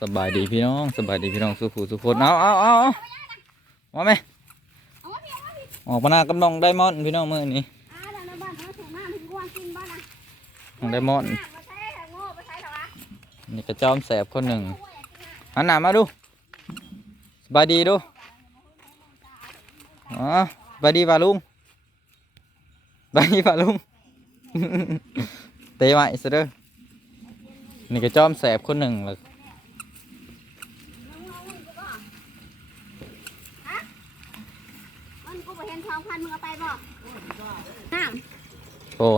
สบายดีพี่น้องสบายดีพี่น้องสุขสุขนเอาเอาเอาเอามาไหมออกมาหน้ากำนองไดมอนพี่น้องมือนี้นี้ของไดมอนนี่กระจอมแสบคนหนึ่งหันหน้ามาดูสบายดีดูอ๋อสบายดีป่าลุงสบายดีป่าลุงเตะไหมซะเด้อ นี่กระจอมแสบคนหนึ่งเลยมันกูไปเห็นทองพันมึงเอาไปบ่น้โอ้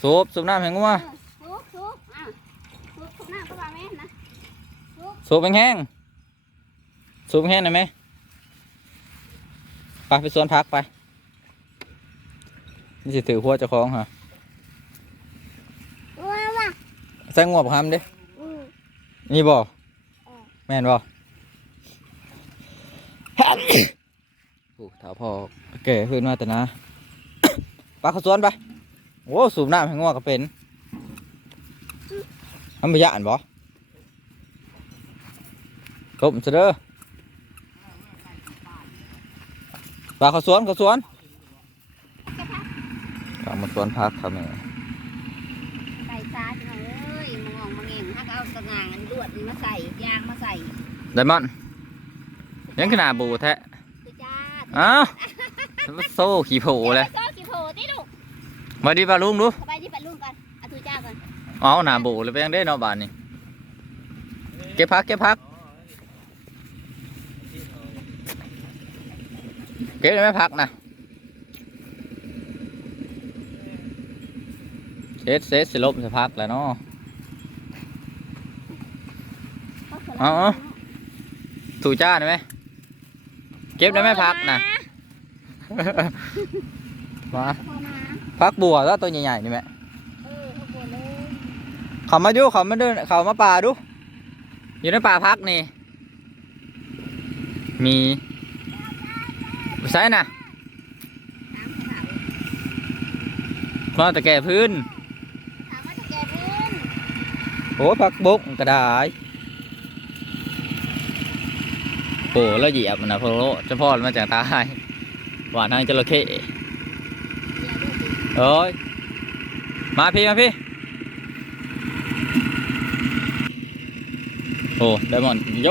สูบสูบน้ำแห้งงัวำเออซุกซุกอะซุกซุกน้ำก็ว่าแม่นนะสูบแห้งๆสูบแห้งหน่อยไหมไปไปสวนพักไป นี่สิถือหัวเจ้าของฮะว้าว่ะใส่งวบคำเด้อือ นี่บ่อแม่นบ่โอ้ถาพอแก่ขึ้นมาแต่นะปลาเขาสวนไปโอ้สูบน้ำให้งัวก็เป็นมันไม่ยานบ่กบซะเด้อปลาเขาสวนเขาสวนปลามาสวนพักครับแม่ใส่ซาจังเลยมองมองเองถ้าเอาสง่างอันลวดนี่มาใส่ยางมาใส่ไดมอนด์ยังขนาดบูแท้คือจ้าอ้าวมาโซ่ขี่โผเลยโซ่กี่โผติลูกมาดีปลาลุงดูสบายดีปัดลุงกันเอาทุจ้ากันเอาหนาบูเลยไปยังได้เนอบานนี่เก็บพักเก็บพักเก็บได้ไหมพักนะเซตเซตสิลบสิพักแล้วเนาะ เอาเอาถูจ้าได้ไหมเก็บได้ไหมพักนะมาพอมาพักบัวแล้วตัวใหญ่ๆนี่แม่เออเขาปวดเลยเขามาดูเขามาเดินเขามาป่าดู อยู่ในป่าพักนี่ มีใช่น่ะน้ำขาวมาแต่แก่พื้นถามว่าจะแก่พื้นโอ้พักบุกกระดาย โอ้แล้วเหยียบมันนะพอโลเจะพ่อมาจากตายหวานทางจระเข้อย่าดูสิเอ้ยมาพี่มาพี่โอ้ไดมอนด์โย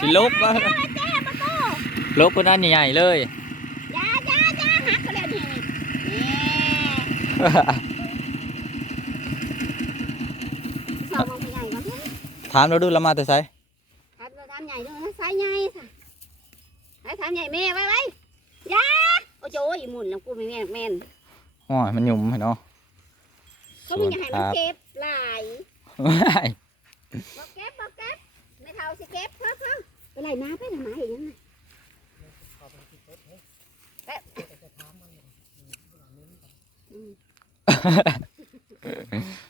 สิลบวะเจ้าเจ้าประตูลบคนนั้นใหญ่ๆเลยยาจ้าจ้าหักก็แล้วทีนี่สองมองไปใหญ่ก่อนถามเราดูเรามาแต่ไส ครับเราทำใหญ่ด้วยไซส์ใหญ่ค่ะ ไอ้ทำใหญ่แม่ไว้ไว้ยาโอ้โจยหมุนแล้วกูไม่แม่นแม่นโอ้ยมันหยุ่มเนาะเขาไม่อยากให้มันเก็บหลายว้ายบอกเก็บบอกเก็บไม่เท่าสิเก็บเถอะเถอะไปไล่น้ำไปหน่อยมาอย่างนั้นน่ะ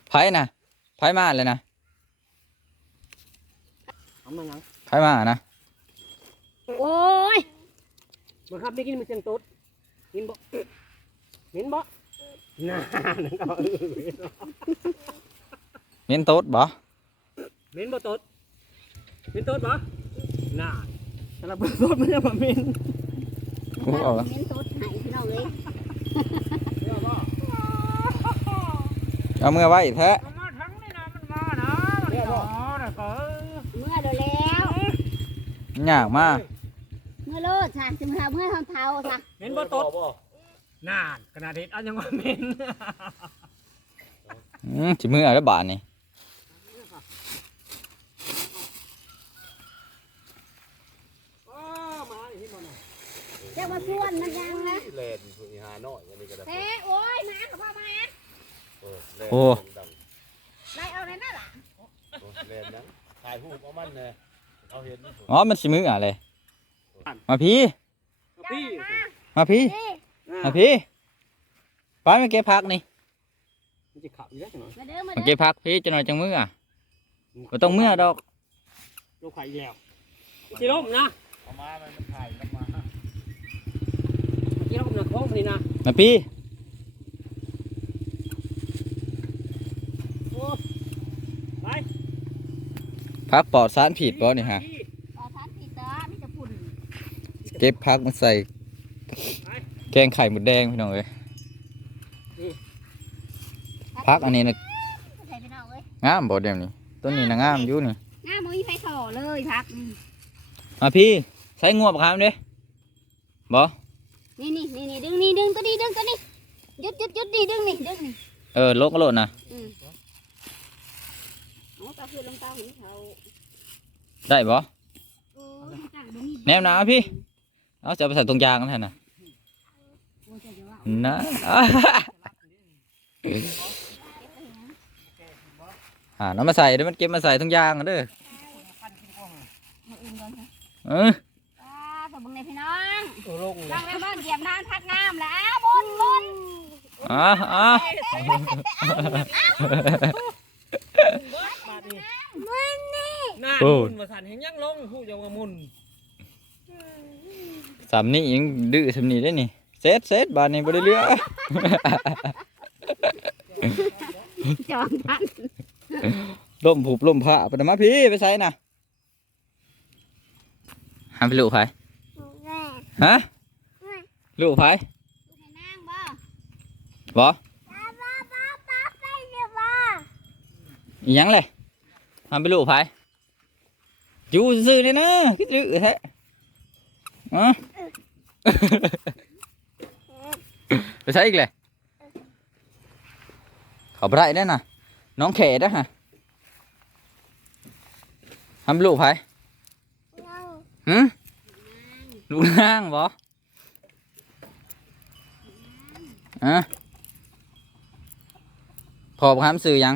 ไพ่นะไพ่มาเลยนะเอามาหยังไพ่มานะ โอ้ย มาครับได้กินมันเสียงต๊ดเห็นบ่เห็นบ่น่านั่นก็เออเมียนโต๊ดบ่เห็นบ่ต๊ดเห็นต๊ดบ่น่าแต่ละเบิ่งต๊ดมันจะมาเห็นกูเอาละเน้นตุ๊ดให้พี่น้องเลยเอามือไว้แท้มาทั้งนี่นะมันมานะมันก็นะก็เมื่อเดี๋ยวแล้วยากมากเมื่อโล ดค่ะจึงหาเมื่อทำเท้าค่ะเห็นบ่ต๊ดน่าขนาดเห็นอันยังว่าเห็นอืมจิมือเอาแล้วบาทนี่โอ้มาเห็นบ่น่ะเจ้ามาส่วนมันยังนะแลนผู้หาน้อยอันนี้ก็ได้เต้โอ้ยมากับพ่อมาโอ้แลนดังไล่เอาในนั่นล่ะโอ้แลนนั้นถ่ายรูปเอามันเลยเอาเห็นอ๋อมันจิมืออะไร มาพี่ พี่มาพี่นี่ มาพี่ไปมาเก็บพักนี่ มันจะขับอยู่ได้จังหน่อยมาเด้อมามาเด้เก็อบพักพี่จะหน่อยจังมืออะบ่ต้องมือดอกโยกไข่อีกแล้วจิล้มนะเอามามันมันถ่ายกันมาจิล้มนะโค้งนี่นะมาพี่ โอ้ไปพักปลอดสารผิดบ่นี่ฮะต่อทานปีเตอร์มีแต่ฝุ่น เก็บพักมาใส่ แกงไข่หมดแดงพี่น้องเอ้ยพักอันนี้นะใส่ไปเอาเว้ยงามบ่เดี๋ยวนี้ต้นนี้นะงามอยู่นี่หน้ามือมีไฟขอเลยพักอืมมาพี่ใช้งวบครับเด้บ่นี่นี่นี่นี่ดึงนี่ดึงตัวนี้ดึงตัวนี้ยึดยึดยึดนี่ดึงนี่ดึงนี่เออโลกก็โลดนะอืมเอาปลาคือลงเต้าของเขาได้บ่โอ้ยจ้ะบ่มีแนวหนาพี่ เอาจะเอาไปใส่ตรงยางนั่นแหละนะโอ้ยจะเดี๋ยวว่านะอ่าน้ำมาใส่เดี๋ยวมันเก็บมาใส่ตรงยางเด้อมาอื่นก่อนค่ะเอออ่าสมบูรณ์ในพี่น้องโอ้โลกลังแม่บ้านเหยียบน้ำพักน้ำแล้วบนบนอ่าอ่าบาดนี้ มันนี่ หน้ามุนมาสั่นเห็นยังลงผู้ยังว่ามุน สามนี่ยังดื้อสามนี่ได้นี่เซตเซตบานนี้บ่ได้เรือจอมทันล่มผูบล่มผ้าไปนะมาพี่ไปใส่น่ะหาไปลูกไผฮะลูกไผลูกให้นางบ่บ่อีหยังเลยหาไปลูกไผอยู่ซื่อๆนี่นะคิดดื้อแท้ อะไปใส่อีกเลยเขาบ่ได้แน่น่ะ น้องเขตนะฮะทำลูกไผหืมลูกนางบ่อะพอบ่คำซื้อหยัง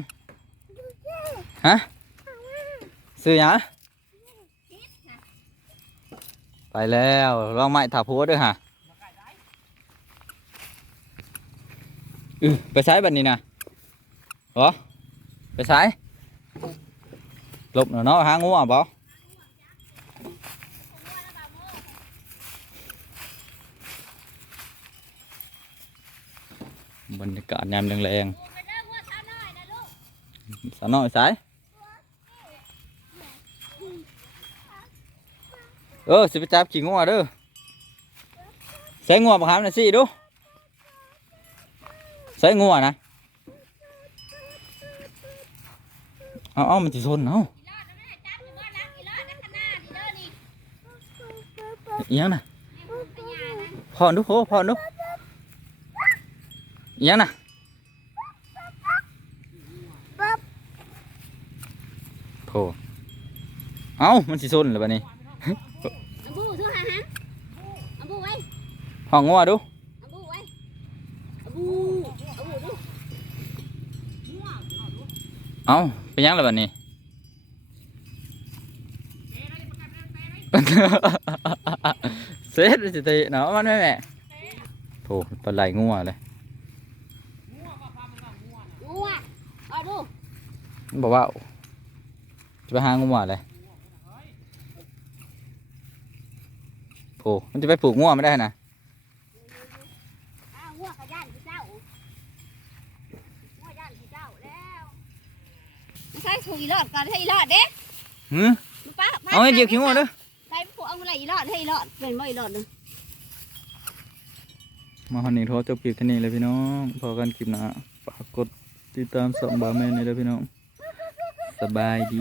ฮะ ซื้อหยัง ไปแล้วลองไม้ถาพัวด้วยฮะอือไปใช้บัดนี้นะเหรอไปใช้หลบหน่อยเนาะหางูอะบ่บรรยากาศยามแรงๆสาวน้อยสาย เออสิไปจับขี่งัวเด้อใส่งัวมาหามหน่อยสิดูใส่งัวนะเอาเอามันจะชนเอาอียังน่ะพอนดูโหพอนดูอียังน่ะโถเอามันสิชนเลยบัดนี้ อัมบูซื้อหาหางอัมบูไว้ห้องงัวดูอัมบูไว้อัมบูอัม โถปลาไหลงัวเลยงัวเอาดูมันบอกว่าจะไปหางัวเลยโถมันจะไปปลูกงัวไม่ได้นะอ้าวงัวกระย่านพี่เจ้างัวย่านพี่เจ้าแล้วไม่ใช่ถูกอีหลอดก่อนให้อีหลอดเด้หืมมันป้าเอาให้เจียวขี้งัวเด้อไปผูกเอาอะไรอีหลอดให้อีหลอดเป็นบ่อีหลอดเด้อมาหันนี้โทรจบคลิปแค่นี้เลยพี่น้องพอกันคลิปหน้าฝากกดติดตามส่องบาร์แมนในเด้อพี่น้อง สบายดี